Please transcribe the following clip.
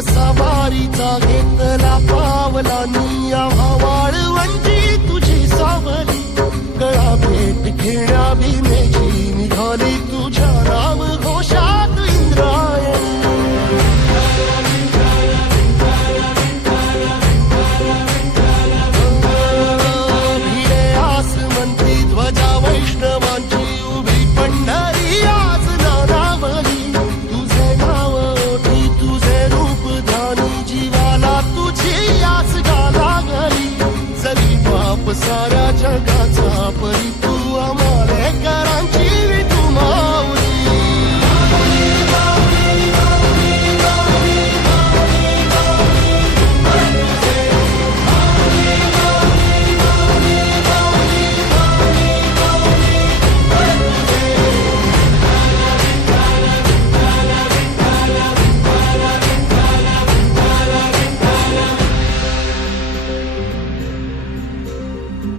सवारीचा घेतला पावलानी वाळवंटी तुझी सावली गळा भेट घेण्या भीमेची निघाली तुझ्या राम घोषात इंद्रायणी भिडे आसमंती ध्वजा वैष्णवांची उभी पंढरी आज नानावली तुझे नाव ओठी तुझे रूप ध्यानी जीवाला तुझी आस गाला गली जरी बाप साऱ्या जगाचा परी तू आम्हाले करांची विठू